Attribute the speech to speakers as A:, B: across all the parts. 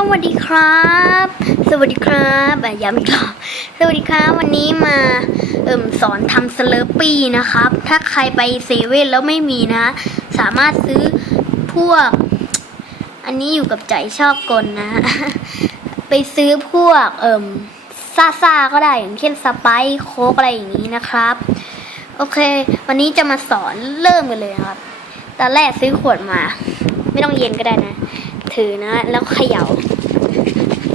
A: สวัสดีครับ สวัสดีครับอะย้ำอีกรอบสวัสดีครับ วันนี้มาเอิ่มสอนทำสเลอร์ปี้นะครับ ถ้าใครไปเซเว่นแล้วไม่มีนะ สามารถซื้อพวก อันนี้อยู่กับใจชอบกลนนะ ไปซื้อพวก เอิ่มซ่าซาๆก็ได้อย่างเช่นสไปซ์โคกอะไรอย่างนี้นะครับ โอเค วันนี้จะมาสอนเริ่มกันเลยครับ ตอนแรกซื้อขวดมา ไม่ต้องเย็นก็ได้นะ ถือนะ แล้วเขย่า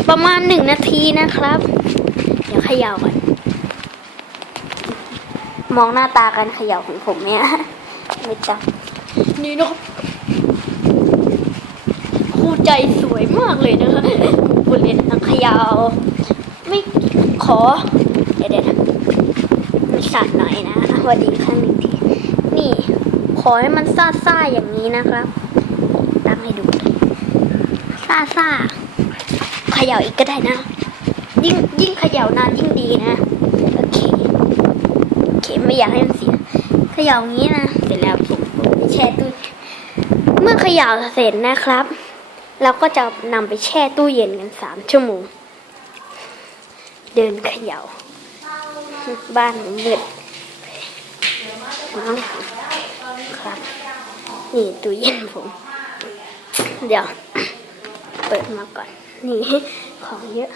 A: ประมาณหนึ่งนาทีนะครับ เดี๋ยวเขย่าก่อนมองหน้าตากันเขย่าของผมเนี่ยไม่จับนี่นะครับครูใจสวยมากเลยนะคะบุเรนนักเขย่าไม่ขอ เดี๋ยวเดี๋ยวนะมันสั่นหน่อยนะสวัสดีครั้งหนึ่งที นี่ ขอให้มันซ่าซาๆอย่างนี้นะครับ ตั้งให้ดู ซ่าซ่าๆเขย่าอีกก็ได้นะ ยิ่งยิ่งเขย่านานยิ่งดีนะโอเคโอเคไม่อยากให้มันเสียเขย่าอย่างนี้นะเสร็จแล้วผมไปแช่ตู้เมื่อเขย่าเสร็จนะครับ เราก็จะนำไปแช่ตู้เย็นกันสามชั่วโมง เดินเขย่า บ้านมืดน้องครับ นี่ตู้เย็นผม เดี๋ยว เปิดมาก่อน นี่ของเยอะ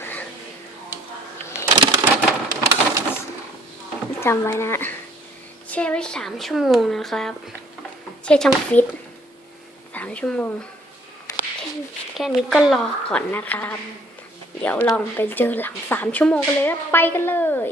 A: จำไว้นะ แช่ไว้สามชั่วโมงนะครับ แช่ช่องฟิตสามชั่วโมง แค่แค่นี้ก็รอก่อนนะครับ เดี๋ยวลองไปเจอหลังสามชั่วโมงกันเลยไปกันเลย